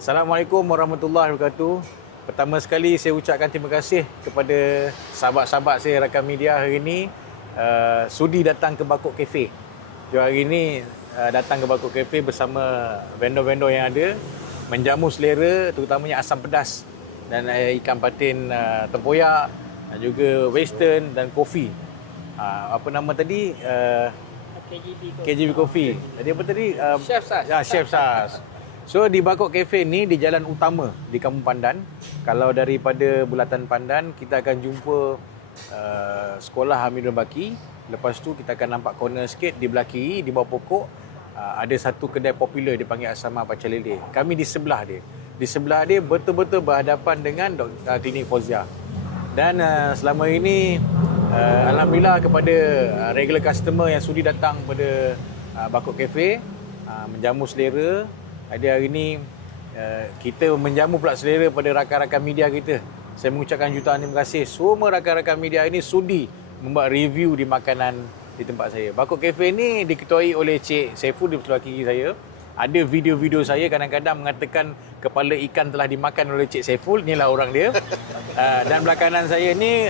Assalamualaikum warahmatullahi wabarakatuh. Pertama sekali saya ucapkan terima kasih kepada sahabat-sahabat saya rakan media hari ini sudi datang ke Bakok Cafe. Hari ini datang ke Bakok Cafe bersama vendor-vendor yang ada menjamu selera, terutamanya asam pedas dan ikan patin tempoyak dan juga western dan kopi. Apa nama tadi? KGB Coffee. Tadi apa tadi? Chef Sas. Chef Sas. So di Bakok Cafe ni di Jalan Utama di Kampung Pandan. Kalau daripada Bulatan Pandan kita akan jumpa sekolah Hamidul Baki. Lepas tu kita akan nampak corner sikit di belah kiri di bawah pokok ada satu kedai popular dipanggil Asama Pecel Lele. Kami di sebelah dia. Di sebelah dia betul-betul berhadapan dengan Klinik Fauzia. Dan selama ini alhamdulillah kepada regular customer yang sudi datang pada Bakok Cafe menjamu selera. Jadi hari ini kita menjamu pula selera pada rakan-rakan media kita. Saya mengucapkan jutaan terima kasih. Semua rakan-rakan media ini sudi membuat review di makanan di tempat saya. Bakok Cafe ni diketuai oleh Cik Saiful di sebelah kiri saya. Ada video-video saya kadang-kadang mengatakan kepala ikan telah dimakan oleh Cik Saiful. Inilah orang dia. Dan belakangan saya ni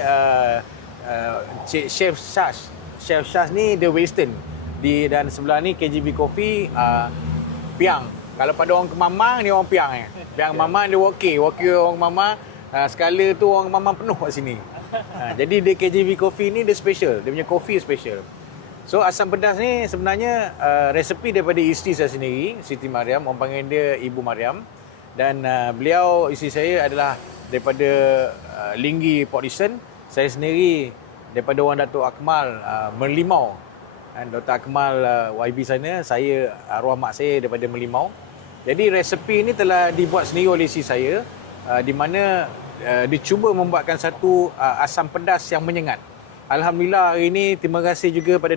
Cik Chef Sas. Chef Sas ni The Western. Dan sebelah ni KGB Coffee Piang. Kalau pada orang Kemamang, ni orang Piang. Piang Mamang dia Wokey orang Mamang. Skala tu orang Mamang penuh kat sini. Jadi dia KGB Coffee ni dia special. Dia punya coffee special. So asam pedas ni sebenarnya resepi daripada isteri saya sendiri, Siti Mariam. Orang panggil dia Ibu Mariam. Dan beliau, isteri saya adalah daripada Linggi Port Dickson. Saya sendiri daripada orang Datuk Akmal Merlimau. Dr. Akmal YB sana, saya arwah mak saya daripada Merlimau. Jadi resepi ini telah dibuat sendiri oleh isteri saya di mana dicuba membuatkan satu asam pedas yang menyengat. Alhamdulillah hari ini terima kasih juga pada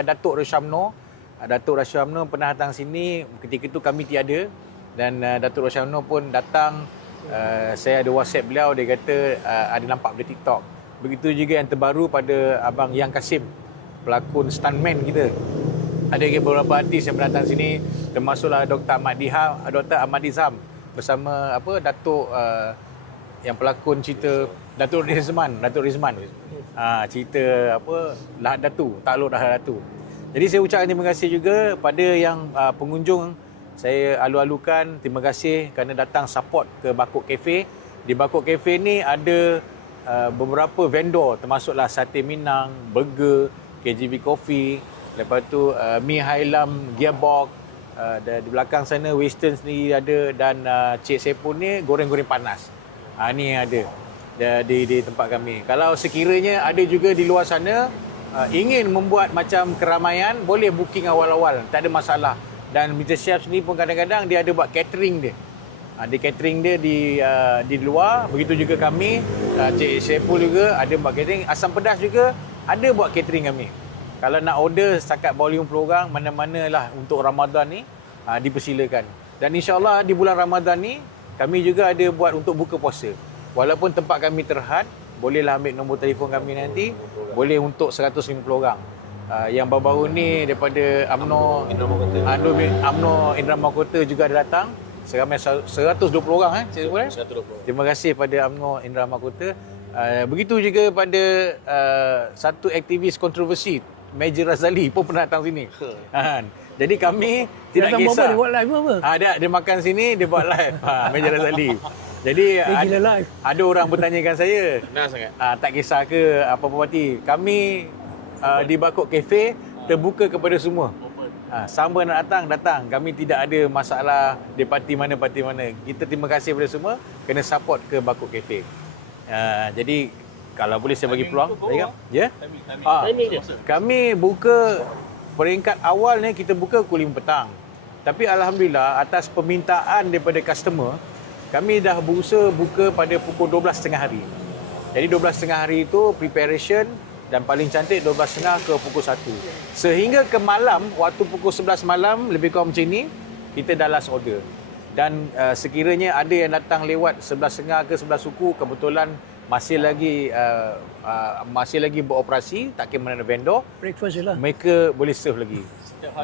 Datuk Rashamno. Datuk Rashamno pernah datang sini ketika itu kami tiada dan Datuk Rashamno pun datang. Saya ada WhatsApp beliau, dia kata ada nampak di TikTok. Begitu juga yang terbaru pada Abang Yang Kasim, pelakon stuntman kita. Ada beberapa artis yang datang sini termasuklah Dr. Ahmad Dizam bersama Datuk yang pelakon cerita Datuk Rizman. Cerita Lahad Datu, Takluk Lahad Datu. Jadi saya ucapkan terima kasih juga pada yang pengunjung. Saya alu-alukan terima kasih kerana datang support ke Bakok Cafe. Di Bakok Cafe ni ada beberapa vendor termasuklah sate Minang, burger, KGB Coffee, lepas tu mi Hailam, Gearbox, di belakang sana Western sendiri ada dan Cik Sepul ni goreng-goreng panas. Ni yang ada di tempat kami. Kalau sekiranya ada juga di luar sana ingin membuat macam keramaian, boleh booking awal-awal, tak ada masalah. Dan Mr. Chef sendiri pun kadang-kadang dia ada buat catering dia. Dia catering dia di luar. Begitu juga kami, Cik Sepul juga ada buat catering. Asam pedas juga ada buat catering kami. Kalau nak order setakat bawah 50 orang, mana-mana lah untuk Ramadan ni, dipersilakan. Dan insyaAllah di bulan Ramadan ni, kami juga ada buat untuk buka puasa. Walaupun tempat kami terhad, bolehlah ambil nombor telefon kami nanti, boleh untuk 150 orang. Yang baru-baru ni daripada UMNO Indra Mahkota juga ada datang. Seramai 120 orang. 120. Terima kasih pada UMNO Indra Mahkota. Begitu juga pada satu aktivis kontroversi, Major Razali pun pernah datang sini. Jadi kami tidak kisah. Dia buat live apa? Dia makan sini, dia buat live. Major Razali. Jadi ada orang bertanyakan saya. Benar sangat. Tak kisah ke apa-apa parti. Kami di Bakok Cafe terbuka kepada semua. Sama nak datang. Kami tidak ada masalah di parti mana. Kita terima kasih kepada semua kena support ke Bakok Cafe. Jadi kalau boleh saya bagi peluang. Ya? Kami buka peringkat awalnya kita buka pukul 5 petang. Tapi alhamdulillah atas permintaan daripada customer, kami dah berusaha buka pada pukul 12.30 hari. Jadi 12.30 hari itu preparation dan paling cantik 12.30 ke pukul 1. Sehingga ke malam, waktu pukul 11 malam lebih kurang macam ni, kita dah last order. Dan sekiranya ada yang datang lewat 11.30 ke 11 suku, kebetulan masih lagi beroperasi, tak kira mana vendor, Breakfast je lah. mereka boleh serve lagi.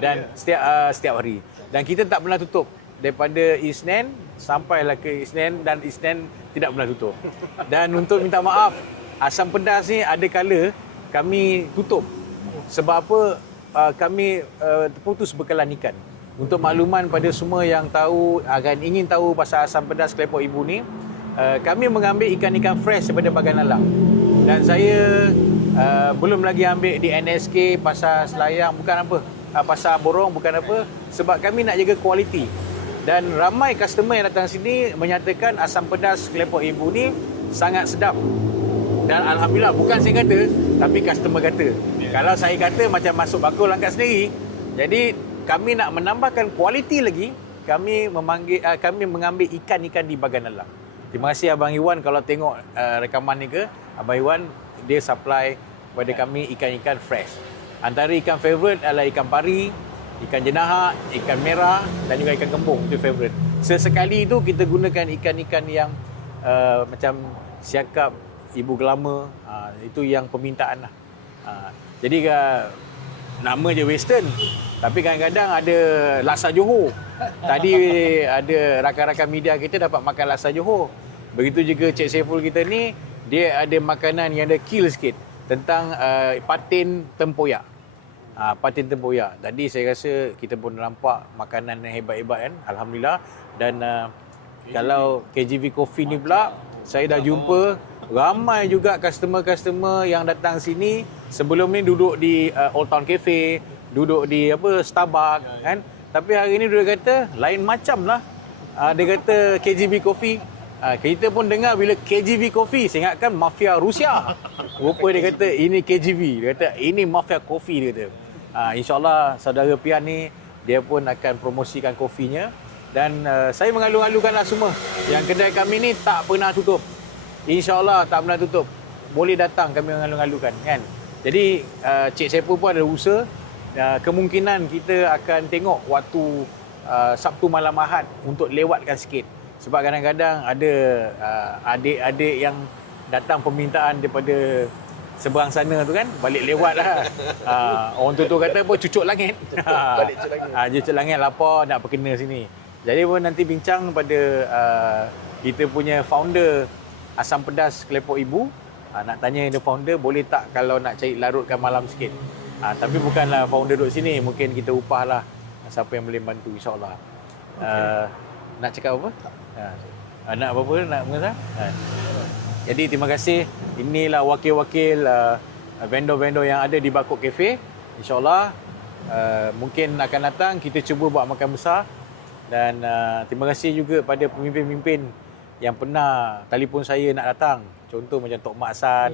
Dan setiap hari. Dan kita tak pernah tutup daripada Isnin sampailah ke Isnin dan Isnin tidak pernah tutup. Dan untuk minta maaf, Asam Pedas ni ada kala kami tutup. Sebab apa? Kami terputus bekalan ikan. Untuk makluman pada semua yang tahu, ingin tahu pasal Asam Pedas Kelepok Ibu ni, kami mengambil ikan-ikan fresh daripada Bagan Alang. Dan saya belum lagi ambil di NSK, Pasar Selayang, bukan apa, Pasar Borong, bukan apa, sebab kami nak jaga kualiti. Dan ramai customer yang datang sini menyatakan Asam Pedas Kelepok Ibu ni sangat sedap. Dan Alhamdulillah, bukan saya kata, tapi customer kata. Kalau saya kata macam masuk bakul angkat sendiri. Jadi kami nak menambahkan kualiti lagi, kami mengambil ikan-ikan di Bagan Alang. Terima kasih Abang Iwan kalau tengok rekaman ni ke. Abang Iwan dia supply kepada kami ikan-ikan fresh. Antara ikan favourite adalah ikan pari, ikan jenahak, ikan merah dan juga ikan kembung. Itu favourite. Sesekali itu kita gunakan ikan-ikan yang macam siakap, ibu gelama, itu yang permintaan lah. Jadi nama je western, tapi kadang-kadang ada laksa Johor. Tadi ada rakan-rakan media kita dapat makan laksa Johor. Begitu juga Cik Saiful kita ni, dia ada makanan yang ada kill sikit tentang patin tempoyak. Patin tempoyak. Tadi saya rasa kita pun nampak makanan yang hebat-hebat kan. Alhamdulillah. Dan kalau KGV Coffee ni pula, saya dah jumpa ramai juga customer-customer yang datang sini. Sebelum ni duduk di Old Town Cafe, duduk di Starbucks kan. Tapi hari ni dia kata lain macam lah. Dia kata KGV Coffee. Kita pun dengar bila KGV Coffee, saya ingatkan mafia Rusia. Rupa dia kata ini KGV. Dia kata ini mafia kopi, dia kata. InsyaAllah saudara Pian ni, dia pun akan promosikan kopinya. Dan saya mengalu-alukanlah semua. Yang kedai kami ni tak pernah tutup. InsyaAllah tak pernah tutup. Boleh datang, kami mengalu-alukan kan. Jadi Cik Saiful pun ada usaha. Kemungkinan kita akan tengok waktu Sabtu malam Ahad untuk lewatkan sikit. Sebab kadang-kadang ada adik-adik yang datang permintaan daripada seberang sana tu kan, balik lewat lah. Orang tu kata apa, cucuk langit. Balik cucuk langit. Cucuk langit lapar nak perkena sini. Jadi pun nanti bincang pada kita punya founder Asam Pedas Kelepok Ibu. Nak tanya the founder, boleh tak kalau nak cari larutkan malam sikit. Tapi bukanlah founder duduk sini, mungkin kita upah lah siapa yang boleh bantu, insyaAllah. Nak cakap apa? Nak apa-apa? Nak mengasah? Jadi terima kasih. Inilah wakil-wakil vendor-vendor yang ada di Bakok Cafe. InsyaAllah mungkin akan datang kita cuba buat makan besar. Dan terima kasih juga pada pemimpin-pemimpin yang pernah telefon saya nak datang. Contoh macam Tok Mak San,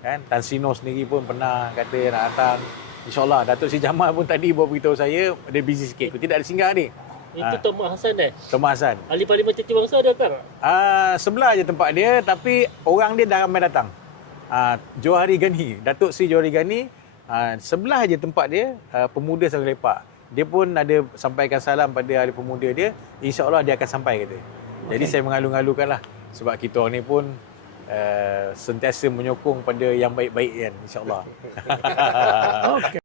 kan? Tan Sino sendiri pun pernah kata nak datang. InsyaAllah. Datuk Seri Jamal pun tadi baru beritahu saya dia busy sikit. Tidak ada singgah ni. Itu Tok Mak Hassan Tok Mak Hassan. Ahli Parlimen Titi Bangsa ada kan? Sebelah je tempat dia, tapi orang dia dah ramai datang. Johari Gani, Datuk Seri Johari Gani, sebelah je tempat dia, pemuda Sarawak Lepak. Dia pun ada sampaikan salam pada ahli pemuda dia. InsyaAllah dia akan sampai kata. Jadi saya mengalu-alukanlah. Sebab kita orang ni pun sentiasa menyokong pada yang baik-baik kan, insyaAllah.